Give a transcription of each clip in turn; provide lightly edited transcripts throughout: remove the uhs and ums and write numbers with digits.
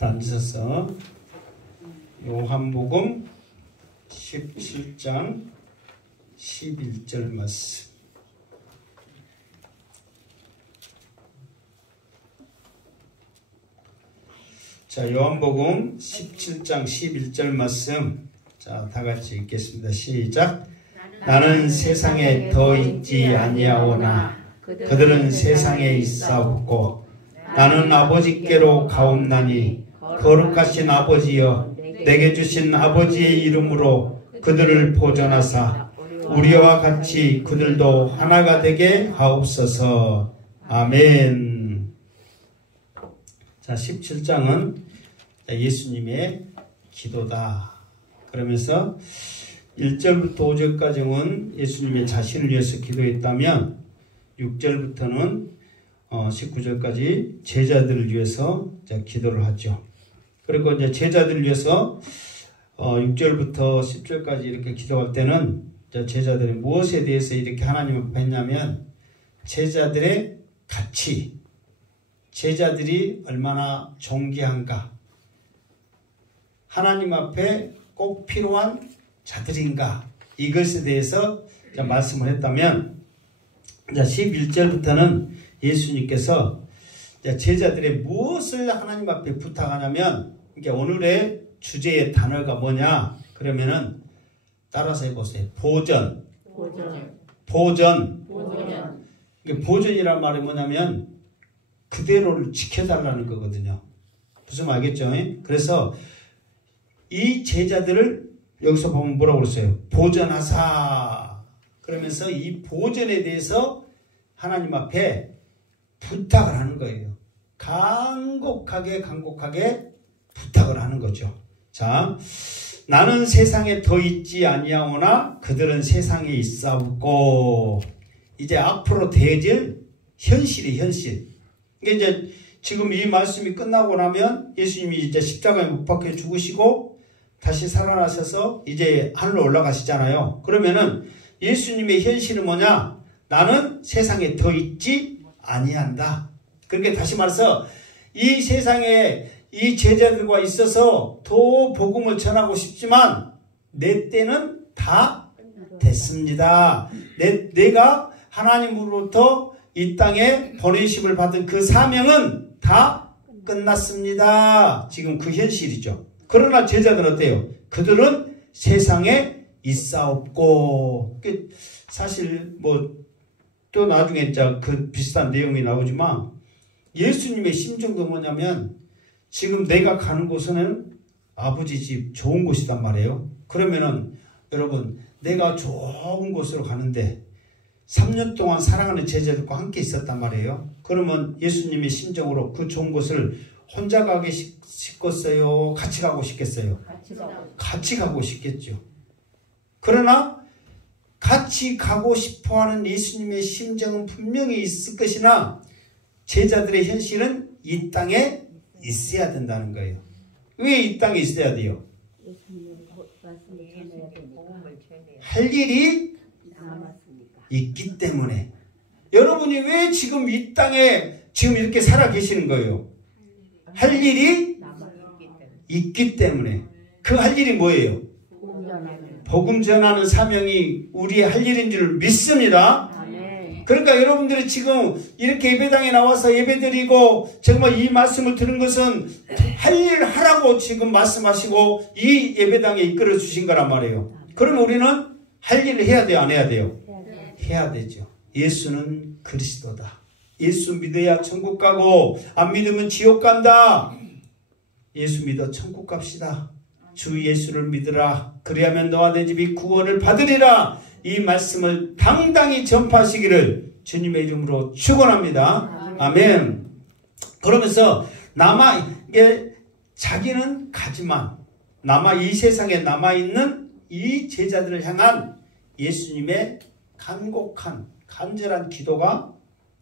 앉으셔서 요한복음 17장 11절 말씀. 자, 요한복음 17장 11절 말씀. 자, 다 같이 읽겠습니다. 시작. 나는 세상에 더 있지 아니하오나 그들은 세상에 있사옵고 나는 아버지께로 가옵나니 거룩하신 아버지여 내게 주신 아버지의 이름으로 그들을 보존하사 우리와 같이 그들도 하나가 되게 하옵소서. 아멘. 자, 17장은 예수님의 기도다. 그러면서 1절부터 5절까지는 예수님의 자신을 위해서 기도했다면 6절부터는 19절까지 제자들을 위해서 기도를 하죠. 그리고 이제 제자들을 위해서 6절부터 10절까지 이렇게 기도할 때는 제자들이 무엇에 대해서 이렇게 하나님 앞에 했냐면 제자들의 가치, 제자들이 얼마나 존귀한가, 하나님 앞에 꼭 필요한 자들인가, 이것에 대해서 말씀을 했다면 11절부터는 예수님께서 제자들의 무엇을 하나님 앞에 부탁하냐면, 이게 오늘의 주제의 단어가 뭐냐 그러면은 따라서 해보세요. 보전. 이게 보전이란 말이 뭐냐면 그대로를 지켜달라는 거거든요. 무슨 말 알겠죠? 그래서 이 제자들을 여기서 보면 뭐라고 그랬어요? 보전하사. 그러면서 이 보전에 대해서 하나님 앞에 부탁을 하는 거예요. 간곡하게 부탁을 하는 거죠. 자, 나는 세상에 더 있지 아니하오나 그들은 세상에 있사옵고, 이제 앞으로 대질 현실이 현실. 이게 이제 지금 이 말씀이 끝나고 나면 예수님이 이제 십자가에 못 박혀 죽으시고 다시 살아나셔서 이제 하늘로 올라가시잖아요. 그러면은 예수님의 현실은 뭐냐? 나는 세상에 더 있지 아니한다. 그러니까 다시 말해서 이 세상에 이 제자들과 있어서 더 복음을 전하고 싶지만 내 때는 다 됐습니다. 내가 하나님으로부터 이 땅에 보내심을 받은 그 사명은 다 끝났습니다. 지금 그 현실이죠. 그러나 제자들은 어때요? 그들은 세상에 있사옵고. 사실 또 나중에 그 비슷한 내용이 나오지만 예수님의 심정도 뭐냐면 지금 내가 가는 곳은 아버지 집 좋은 곳이단 말이에요. 그러면은 여러분, 내가 좋은 곳으로 가는데 3년 동안 사랑하는 제자들과 함께 있었단 말이에요. 그러면 예수님의 심정으로 그 좋은 곳을 혼자 가기 싶겠어요? 같이 가고 싶겠어요? 같이 가고 싶겠죠. 그러나 같이 가고 싶어하는 예수님의 심정은 분명히 있을 것이나 제자들의 현실은 이 땅에 있어야 된다는 거예요. 왜 이 땅에 있어야 돼요? 할 일이 있기 때문에. 여러분이 왜 지금 이 땅에 지금 이렇게 살아 계시는 거예요? 할 일이 있기 때문에. 그 할 일이 뭐예요? 복음 전하는 사명이 우리의 할 일인 줄 믿습니다. 그러니까 여러분들이 지금 이렇게 예배당에 나와서 예배드리고 정말 이 말씀을 들은 것은 할 일 하라고 지금 말씀하시고 이 예배당에 이끌어 주신 거란 말이에요. 그러면 우리는 할 일을 해야 돼요? 안 해야 돼요? 해야 되죠. 예수는 그리스도다. 예수 믿어야 천국 가고 안 믿으면 지옥 간다. 예수 믿어 천국 갑시다. 주 예수를 믿으라. 그리하면 너와 내 집이 구원을 받으리라. 이 말씀을 당당히 전파하시기를 주님의 이름으로 축원합니다. 아멘. 그러면서 자기는 가지만 이 세상에 남아있는 이 제자들을 향한 예수님의 간절한 기도가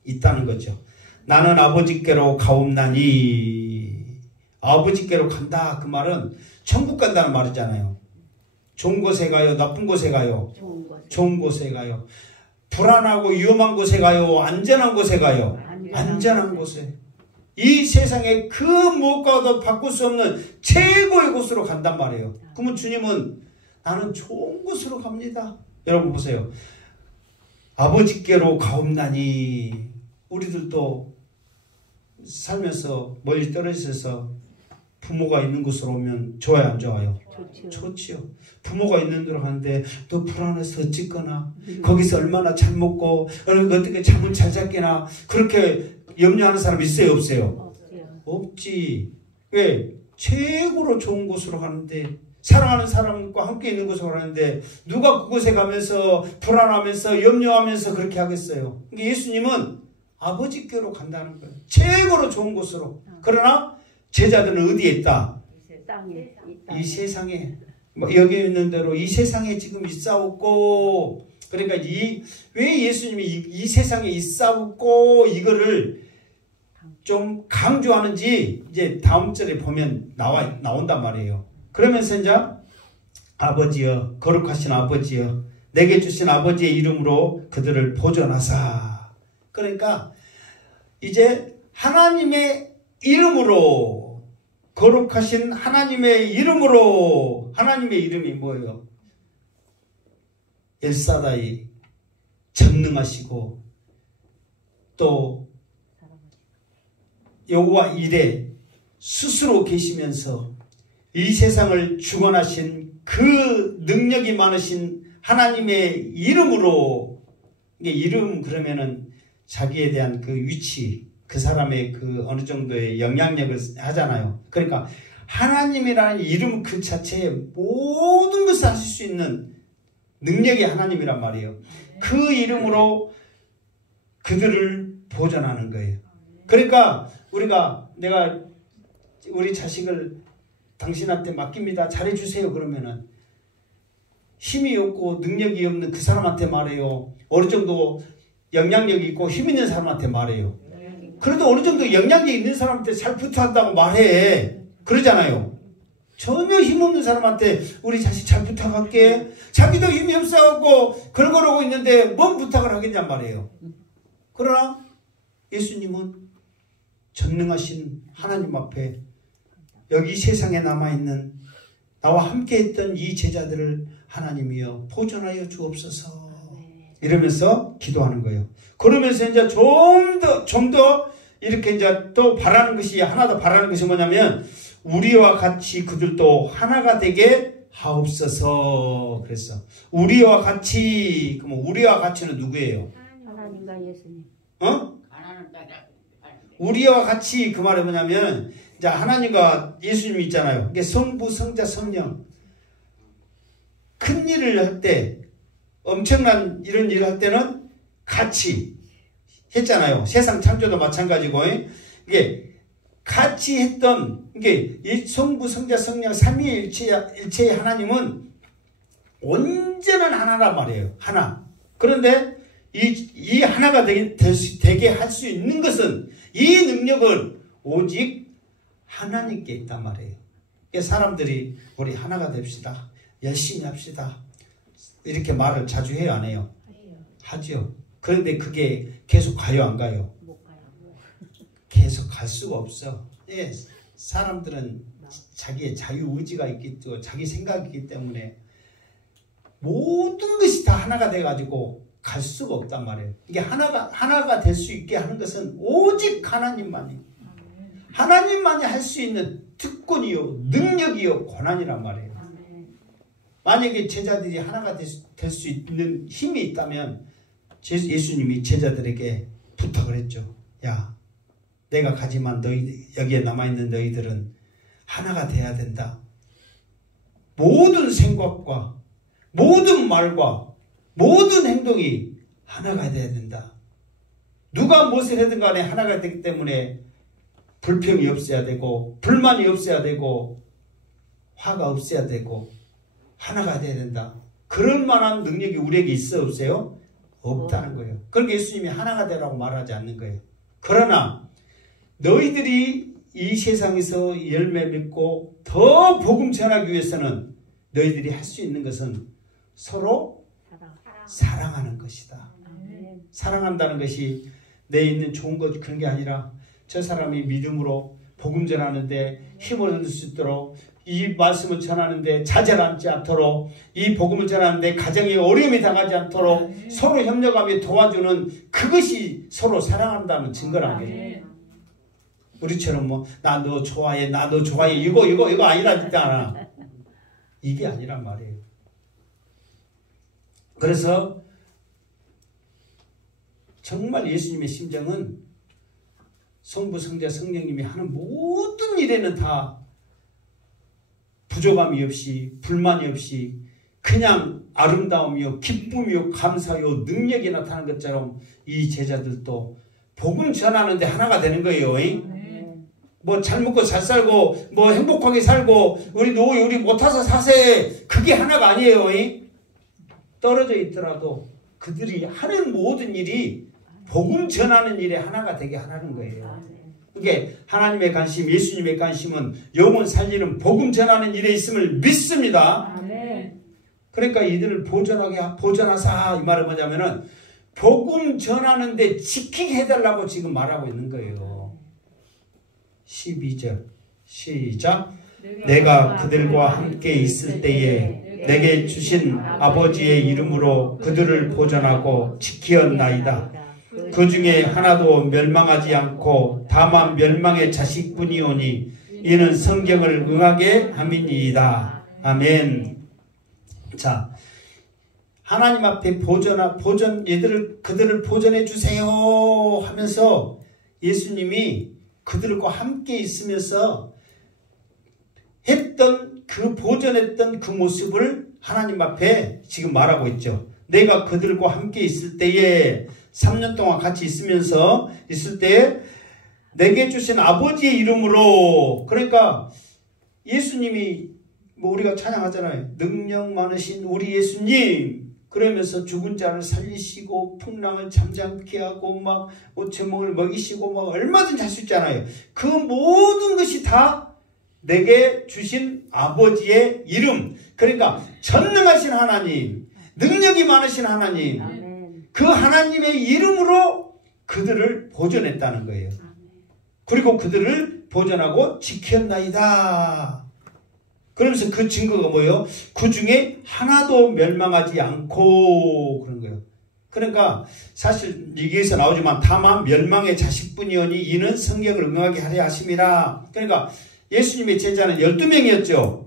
있다는 거죠. 나는 아버지께로 가옵나니. 아버지께로 간다. 그 말은 천국 간다는 말이잖아요. 좋은 곳에 가요? 나쁜 곳에 가요? 좋은 곳에 가요. 불안하고 위험한 곳에 가요? 안전한 곳에 가요? 안전한 곳에. 이 세상에 그 무엇과도 바꿀 수 없는 최고의 곳으로 간단 말이에요. 그러면 주님은 나는 좋은 곳으로 갑니다. 여러분 보세요. 아버지께로 가옵나니, 우리들도 살면서 멀리 떨어져서 부모가 있는 곳으로 오면 좋아요, 안 좋아요? 좋지요. 부모가 있는 데로 가는데 또 불안해서 어찌거나 거기서 얼마나 잘 먹고 어떻게 잠을 잘 잤겠나 그렇게 염려하는 사람 있어요, 없어요? 없지. 왜? 최고로 좋은 곳으로 가는데, 사랑하는 사람과 함께 있는 곳으로 가는데 누가 그곳에 가면서 불안하면서 염려하면서 그렇게 하겠어요? 그러니까 예수님은 아버지께로 간다는 거예요. 최고로 좋은 곳으로. 그러나 제자들은 어디에 있다? 이 세상에. 여기 있는 대로 이 세상에 지금 있사옵고, 그러니까 왜 예수님이 이 세상에 있사옵고 이거를 좀 강조하는지 이제 다음 절에 보면 나온단 말이에요. 그러면서 이제 아버지여, 거룩하신 아버지여, 내게 주신 아버지의 이름으로 그들을 보존하사. 그러니까 이제 하나님의 이름으로, 거룩하신 하나님의 이름으로, 하나님의 이름이 뭐예요? 엘사다이, 전능하시고 또 여호와 이레, 스스로 계시면서 이 세상을 주관하신 그 능력이 많으신 하나님의 이름으로. 이게 이름 그러면은 자기에 대한 그 위치, 그 사람의 그 어느 정도의 영향력을 하잖아요. 그러니까 하나님이라는 이름 그 자체에 모든 것을 하실 수 있는 능력이 하나님이란 말이에요. 그 이름으로 그들을 보존하는 거예요. 그러니까 내가 우리 자식을 당신한테 맡깁니다, 잘해주세요 그러면은 힘이 없고 능력이 없는 그 사람한테 말해요? 어느 정도 영향력이 있고 힘 있는 사람한테 말해요? 그래도 어느 정도 영향력 있는 사람한테 잘 부탁한다고 말해. 그러잖아요. 전혀 힘없는 사람한테 우리 자식 잘 부탁할게. 자기도 힘이 없어갖고 걸걸하고 있는데 뭔 부탁을 하겠냔 말이에요. 그러나 예수님은 전능하신 하나님 앞에 여기 세상에 남아있는 나와 함께 했던 이 제자들을 하나님이여 보존하여 주옵소서 이러면서 기도하는 거예요. 그러면서 이제 좀 더 이렇게 이제 또 바라는 것이, 하나 더 바라는 것이 뭐냐면 우리와 같이 그들도 하나가 되게 하옵소서. 그랬어. 우리와 같이. 그럼 우리와 같이는 누구예요? 하나님과 예수님. 우리와 같이 그 말이 뭐냐면 이제 하나님과 예수님이 있잖아요. 이게 성부, 성자, 성령. 큰 일을 할 때, 엄청난 이런 일을 할 때는 같이 했잖아요. 세상 창조도 마찬가지고. 이게 같이 했던, 이게 성부, 성자, 성령, 삼위일체의 하나님은 온전한 하나란 말이에요. 하나. 그런데 이 하나가 되게 할 수 있는 것은, 이 능력은 오직 하나님께 있단 말이에요. 사람들이 우리 하나가 됩시다, 열심히 합시다, 이렇게 말을 자주 해요, 안 해요? 하죠. 그런데 그게 계속 가요, 안 가요? 못 가요. 계속 갈 수가 없어. 예, 사람들은 자기의 자유의지가 있기 때문에, 자기 생각이 있기 때문에 모든 것이 다 하나가 돼가지고 갈 수가 없단 말이에요. 이게 하나가 될 수 있게 하는 것은 오직 하나님만이 할 수 있는 특권이요, 능력이요, 권한이란 말이에요. 만약에 제자들이 하나가 될 수 있는 힘이 있다면 예수님이 제자들에게 부탁을 했죠. 야, 내가 가지만 여기에 남아있는 너희들은 하나가 돼야 된다. 모든 생각과 모든 말과 모든 행동이 하나가 돼야 된다. 누가 무엇을 하든 간에 하나가 되기 때문에 불평이 없어야 되고, 불만이 없어야 되고, 화가 없어야 되고, 하나가 돼야 된다. 그럴 만한 능력이 우리에게 있어, 없어요? 없다는 거예요. 그러니까 예수님이 하나가 되라고 말하지 않는 거예요. 그러나 너희들이 이 세상에서 열매 맺고 더 복음 전하기 위해서는 너희들이 할 수 있는 것은 서로 사랑하는 것이다. 사랑한다는 것이 내 있는 좋은 것 그런 게 아니라 저 사람이 믿음으로 복음 전하는데 힘을 얻을 수 있도록, 이 말씀을 전하는데 좌절 않지 않도록, 이 복음을 전하는데 가정에 어려움이 당하지 않도록 서로 협력하며 도와주는, 그것이 서로 사랑한다는 증거란 거예요. 우리처럼 뭐 나 너 좋아해, 나 너 좋아해, 이거 아니라니까. 이게 아니란 말이에요. 그래서 정말 예수님의 심정은 성부, 성자, 성령님이 하는 모든 일에는 다 부족함이 없이, 불만이 없이 그냥 아름다움이요, 기쁨이요, 감사요, 능력이 나타나는 것처럼 이 제자들도 복음 전하는데 하나가 되는 거예요. 뭐 잘 먹고 잘 살고 뭐 행복하게 살고 우리 노후 우리 못 타서 사세, 그게 하나가 아니에요. 떨어져 있더라도 그들이 하는 모든 일이 복음 전하는 일에 하나가 되게 하라는 거예요. 이게 하나님의 관심, 예수님의 관심은 영혼 살리는 복음 전하는 일에 있음을 믿습니다. 그러니까 이들을 보존하사, 이 말은 뭐냐면은 복음 전하는데 지키게 해달라고 지금 말하고 있는 거예요. 12절 시작. 내가 그들과 함께 있을 때에 내게 주신 아버지의 이름으로 그들을 보존하고 지키었나이다. 그 중에 하나도 멸망하지 않고 다만 멸망의 자식뿐이오니 이는 성경을 응하게 함이니이다. 아멘. 자, 하나님 앞에 그들을 보존해 주세요 하면서 예수님이 그들과 함께 있으면서 보존했던 그 모습을 하나님 앞에 지금 말하고 있죠. 내가 그들과 함께 있을 때에 3년 동안 같이 있을 때에 내게 주신 아버지의 이름으로, 그러니까 예수님이 뭐 우리가 찬양하잖아요. 능력 많으신 우리 예수님, 그러면서 죽은 자를 살리시고 풍랑을 잠잠케 하고 막 오체몽을 먹이시고 막 얼마든지 할 수 있잖아요. 그 모든 것이 다 내게 주신 아버지의 이름, 그러니까 전능하신 하나님, 능력이 많으신 하나님, 그 하나님의 이름으로 그들을 보존했다는 거예요. 그리고 그들을 보존하고 지켰나이다. 그러면서 그 증거가 뭐예요? 그 중에 하나도 멸망하지 않고, 그런 거예요. 그러니까 사실 여기에서 나오지만 다만 멸망의 자식뿐이오니 이는 성경을 응하게 하려 하심이라. 그러니까 예수님의 제자는 12명이었죠.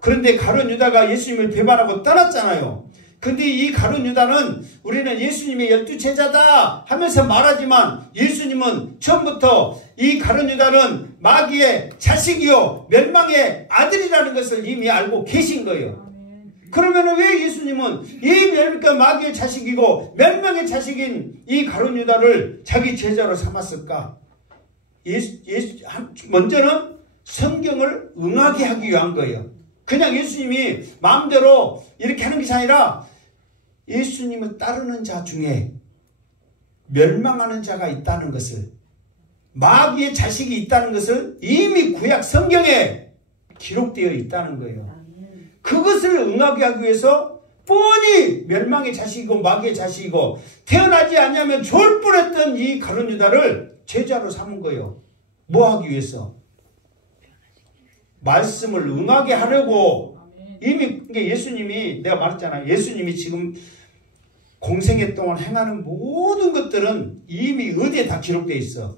그런데 가룟 유다가 예수님을 배반하고 떠났잖아요. 근데 이 가룟 유다는 우리는 예수님의 12제자다 하면서 말하지만 예수님은 처음부터 이 가룟 유다는 마귀의 자식이요 멸망의 아들이라는 것을 이미 알고 계신 거예요. 그러면 왜 예수님은 이 마귀의 자식이고 멸망의 자식인 이 가룟 유다를 자기 제자로 삼았을까? 먼저는 성경을 응하게 하기 위한 거예요. 그냥 예수님이 마음대로 이렇게 하는 것이 아니라 예수님을 따르는 자 중에 멸망하는 자가 있다는 것을, 마귀의 자식이 있다는 것을 이미 구약 성경에 기록되어 있다는 거예요. 그것을 응하게 하기 위해서 뻔히 멸망의 자식이고 마귀의 자식이고 태어나지 않냐면 좋을 뻔했던 이 가룟 유다를 제자로 삼은 거예요. 뭐 하기 위해서? 말씀을 응하게 하려고. 이미 예수님이, 내가 말했잖아요. 예수님이 지금 공생애 동안 행하는 모든 것들은 이미 어디에 다 기록되어 있어?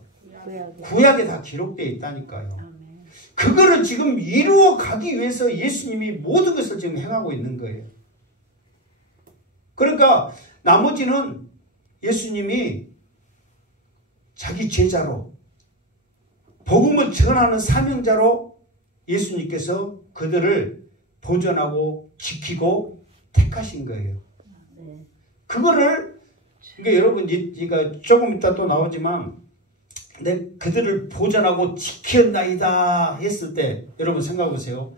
구약에 다 기록되어 있다니까요. 그거를 지금 이루어 가기 위해서 예수님이 모든 것을 지금 행하고 있는 거예요. 그러니까 나머지는 예수님이 자기 제자로, 복음을 전하는 사명자로 예수님께서 그들을 보존하고 지키고 택하신 거예요. 그거를, 그러니까 여러분, 이가 조금 이따 또 나오지만, 그들을 보존하고 지켰나이다 했을 때, 여러분 생각해 보세요.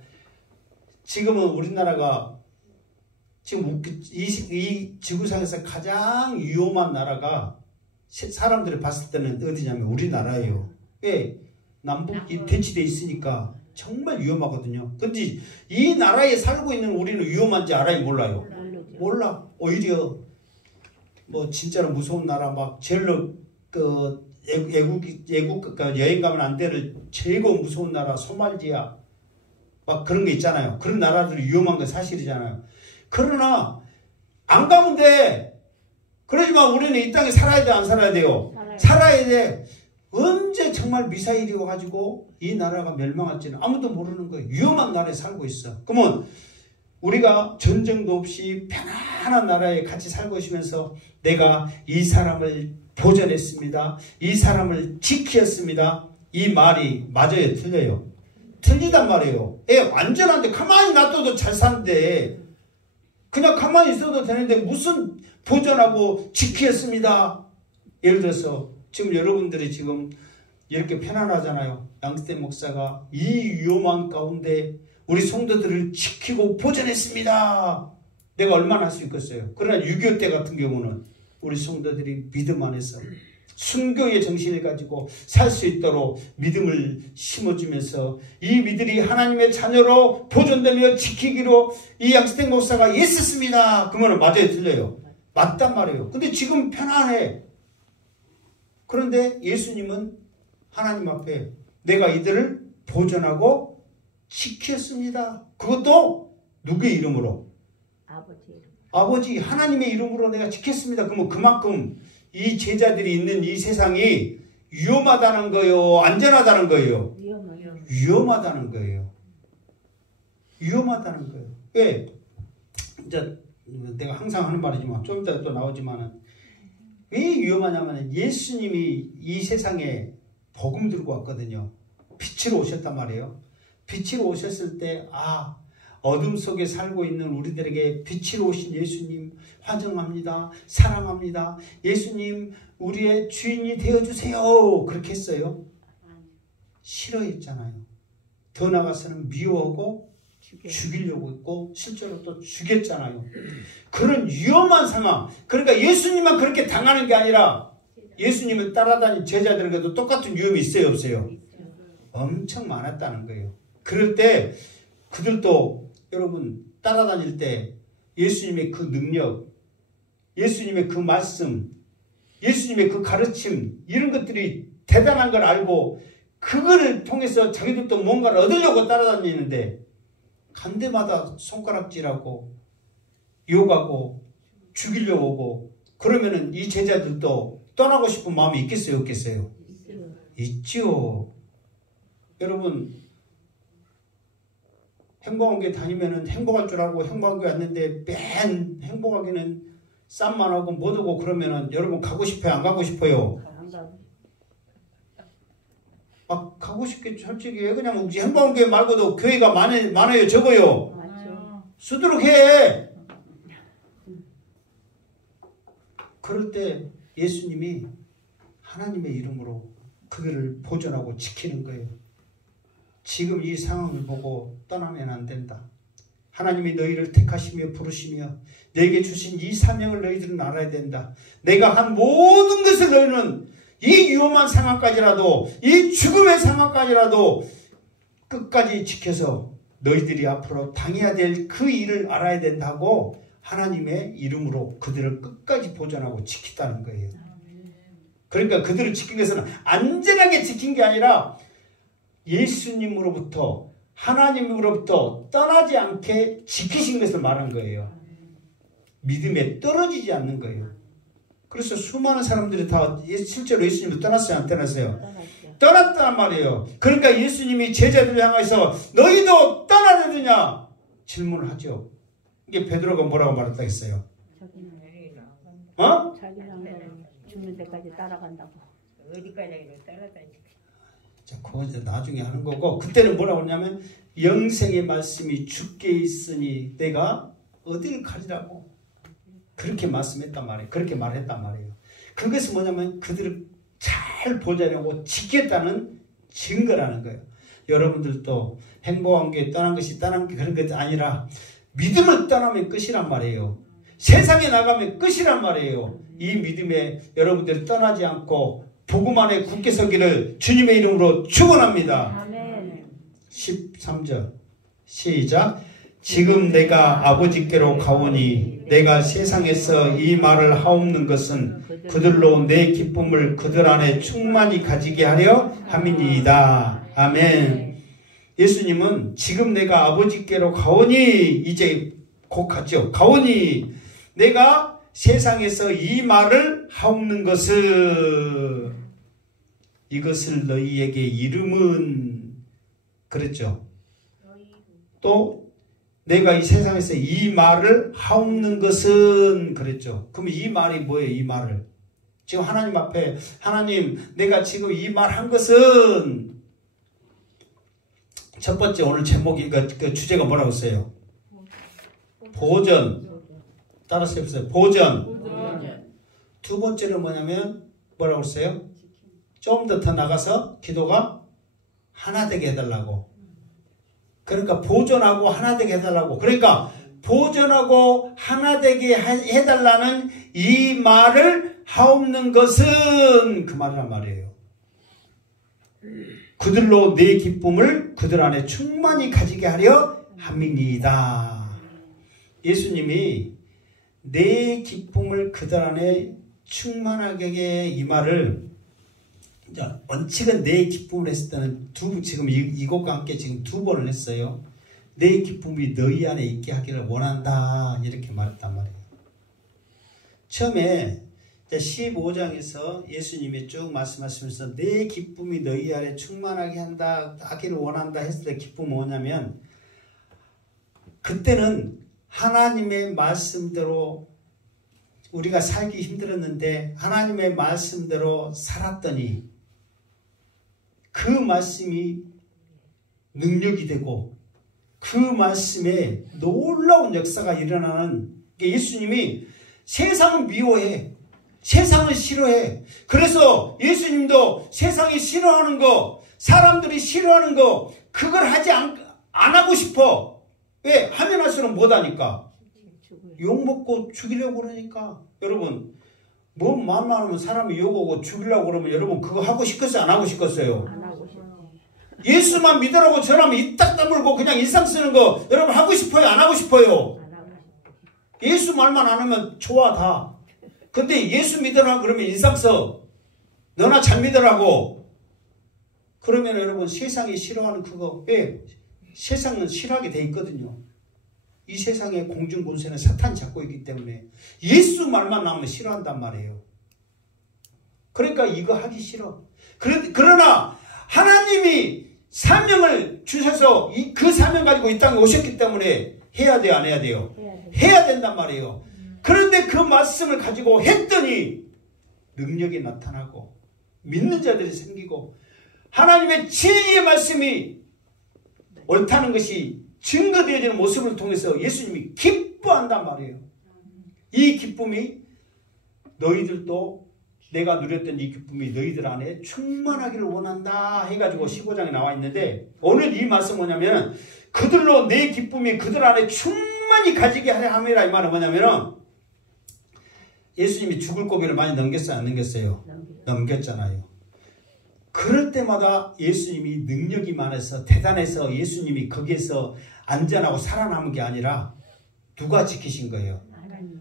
지금은 우리나라가, 지금 이 지구상에서 가장 위험한 나라가, 사람들이 봤을 때는 어디냐면 우리나라예요. 왜? 남북이 대치되어 있으니까 정말 위험하거든요. 근데 이 나라에 살고 있는 우리는 위험한지 알아요? 몰라요? 몰라. 오히려 뭐 진짜로 무서운 나라 막 제일로 애국 여행 가면 안 되는 최고 무서운 나라 소말리아 막 그런 게 있잖아요. 그런 나라들이 위험한 건 사실이잖아요. 그러나 안 가면 돼. 그러지만 우리는 이 땅에 살아야 돼, 안 살아야 돼요? 살아야 돼. 언제 정말 미사일이 와가지고 이 나라가 멸망할지는 아무도 모르는 거예요. 위험한 나라에 살고 있어. 그러면 우리가 전쟁도 없이 편안한 나라에 같이 살고 있으면서 내가 이 사람을 보존했습니다. 이 사람을 지켰습니다. 이 말이 맞아요? 틀려요? 틀리단 말이에요. 완전한데 가만히 놔둬도 잘 사는데 그냥 가만히 있어도 되는데 무슨 보존하고 지켰습니다. 예를 들어서 지금 여러분들이 지금 이렇게 편안하잖아요. 양스텐 목사가 이 위험한 가운데 우리 성도들을 지키고 보존했습니다. 내가 얼마나 할 수 있겠어요. 그러나 6.25 때 같은 경우는 우리 성도들이 믿음 안에서 순교의 정신을 가지고 살 수 있도록 믿음을 심어주면서 이 믿음이 하나님의 자녀로 보존되며 지키기로 이 양스텐 목사가 애썼습니다. 그러면 맞아요? 틀려요? 맞단 말이에요. 근데 지금 편안해. 그런데 예수님은 하나님 앞에 내가 이들을 보존하고 지켰습니다. 그것도 누구의 이름으로? 아버지 하나님의 이름으로 내가 지켰습니다. 그러면 그만큼 이 제자들이 있는 이 세상이 위험하다는 거예요? 안전하다는 거예요? 위험하다는 거예요. 위험하다는 거예요. 왜? 이제 내가 항상 하는 말이지만 좀 이따 또 나오지만은 왜 위험하냐면 예수님이 이 세상에 복음 들고 왔거든요. 빛으로 오셨단 말이에요. 빛으로 오셨을 때 어둠 속에 살고 있는 우리들에게 빛으로 오신 예수님 환영합니다. 사랑합니다. 예수님 우리의 주인이 되어주세요. 그렇게 했어요? 싫어했잖아요. 더 나아가서는 미워하고 죽이려고 했고 실제로 또 죽였잖아요. 그런 위험한 상황. 그러니까 예수님만 그렇게 당하는 게 아니라 예수님을 따라다니는 제자들에게도 똑같은 위험이 있어요? 없어요? 엄청 많았다는 거예요. 그럴 때 그들도 여러분 따라다닐 때 예수님의 그 능력, 예수님의 그 말씀, 예수님의 그 가르침 이런 것들이 대단한 걸 알고 그거를 통해서 자기들도 뭔가를 얻으려고 따라다니는데 간 데마다 손가락질하고 욕하고 죽이려고 오고 그러면은 이 제자들도 떠나고 싶은 마음이 있겠어요? 없겠어요? 있죠. 여러분 행복한교회 다니면은 행복할 줄 알고 행복한교회 왔는데 맨 행복하기는 쌈만 하고 못 오고 그러면은 여러분 가고 싶어요? 안 가고 싶어요? 가고 싶겠죠. 솔직히 그냥 우리 행복한교회 말고도 교회가 많아요? 적어요? 수두룩 해. 그럴 때 예수님이 하나님의 이름으로 그들을 보존하고 지키는 거예요. 지금 이 상황을 보고 떠나면 안 된다. 하나님이 너희를 택하시며 부르시며 너에게 주신 이 사명을 너희들은 알아야 된다. 내가 한 모든 것을 너희는 이 위험한 상황까지라도 이 죽음의 상황까지라도 끝까지 지켜서 너희들이 앞으로 당해야 될 그 일을 알아야 된다고 하나님의 이름으로 그들을 끝까지 보존하고 지키다는 거예요. 그러니까 그들을 지킨 것은 안전하게 지킨 게 아니라 예수님으로부터 하나님으로부터 떠나지 않게 지키신 것을 말한 거예요. 믿음에 떨어지지 않는 거예요. 그래서 수많은 사람들이 다 실제로 예수님을 떠났어요? 안 떠났어요? 떠났단 말이에요. 그러니까 예수님이 제자들을 향해서 너희도 떠나야 되느냐 질문을 하죠. 이게 베드로가 뭐라고 말했다 했어요? 자기는 죽는 데까지 따라간다고. 어디까지 따라다니지? 자, 그건 이제 나중에 하는 거고, 그때는 뭐라고 하냐면 영생의 말씀이 주께 있으니 내가 어디를 가리라고 그렇게 말씀했단 말이에요. 그렇게 말했단 말이에요. 그것은 뭐냐면 그들을 잘 보존하고 지켰다는 증거라는 거예요. 여러분들도 행복한 게 떠난 것이 떠난 게 그런 것이 아니라 믿음을 떠나면 끝이란 말이에요. 세상에 나가면 끝이란 말이에요. 이 믿음에 여러분들이 떠나지 않고 복음 안에 굳게 서기를 주님의 이름으로 축원합니다. 아멘. 13절 시작. 지금 내가 아버지께로 가오니 내가 세상에서 이 말을 하옵는 것은 그들로 내 기쁨을 그들 안에 충만히 가지게 하려 함이니이다. 아멘. 예수님은 지금 내가 아버지께로 가오니, 이제 곧 갔죠. 가오니 내가 세상에서 이 말을 하옵는 것은, 이것을 너희에게 이름은, 그랬죠. 또 내가 이 세상에서 이 말을 하옵는 것은, 그랬죠. 그럼 이 말이 뭐예요? 이 말을 지금 하나님 앞에, 하나님 내가 지금 이 말 한 것은, 첫 번째 오늘 제목이 그 주제가 뭐라고 써요? 보전. 따라서 해보세요. 보전. 두 번째는 뭐냐면 뭐라고 써요? 좀 더 나가서 기도가 하나 되게 해달라고. 그러니까 보존하고 하나 되게 해달라고. 그러니까 보존하고 하나 되게 해달라는 이 말을 하옵는 것은, 그 말이란 말이에요. 그들로 내 기쁨을 그들 안에 충만히 가지게 하려 함이니이다. 예수님이 내 기쁨을 그들 안에 충만하게, 이 말을, 원칙은 내 기쁨을 했을 때는 지금 이것과 함께 지금 두 번을 했어요. 내 기쁨이 너희 안에 있게 하기를 원한다, 이렇게 말했단 말이에요. 처음에 15장에서 예수님이 쭉 말씀하시면서 내 기쁨이 너희 안에 충만하게 하기를 원한다 했을 때 기쁨은 뭐냐면, 그때는 하나님의 말씀대로 우리가 살기 힘들었는데 하나님의 말씀대로 살았더니 그 말씀이 능력이 되고 그 말씀에 놀라운 역사가 일어나는 게, 예수님이 세상을 미워해. 세상을 싫어해. 그래서 예수님도 세상이 싫어하는 거, 사람들이 싫어하는 거, 그걸 안 하고 싶어. 왜? 하면 할수록 못하니까. 욕먹고 죽이려고 그러니까. 여러분, 뭐 말만 하면 사람이 욕하고 죽이려고 그러면 여러분 그거 하고 싶겠어요? 안 하고 싶겠어요? 안 하고 싶어. 예수만 믿으라고 전하면 입 딱 다물고 그냥 일상 쓰는 거 여러분 하고 싶어요? 안 하고 싶어요? 안 하고 싶어. 예수 말만 안 하면 좋아 다. 근데 예수 믿으라 그러면 인상 써. 너나 잘 믿으라고. 그러면 여러분 세상이 싫어하는 그거, 왜? 세상은 싫어하게 돼 있거든요. 이 세상의 공중권세는 사탄이 잡고 있기 때문에 예수 말만 나오면 싫어한단 말이에요. 그러니까 이거 하기 싫어. 그러나 하나님이 사명을 주셔서 그 사명 가지고 이 땅에 오셨기 때문에 해야 돼요? 안 해야 돼요? 해야 된단 말이에요. 그런데 그 말씀을 가지고 했더니 능력이 나타나고 믿는 자들이 생기고 하나님의 진리의 말씀이 옳다는 것이 증거되어지는 모습을 통해서 예수님이 기뻐한단 말이에요. 이 기쁨이 너희들도, 내가 누렸던 이 기쁨이 너희들 안에 충만하기를 원한다 해가지고 15장에 나와 있는데, 오늘 이 말씀 뭐냐면 그들로 내 기쁨이 그들 안에 충만히 가지게 하려 함이라. 이 말은 뭐냐면 예수님이 죽을 고비를 많이 넘겼어요? 안 넘겼어요? 넘겼잖아요. 그럴 때마다 예수님이 능력이 많아서 대단해서 예수님이 거기에서 안전하고 살아남은 게 아니라 누가 지키신 거예요?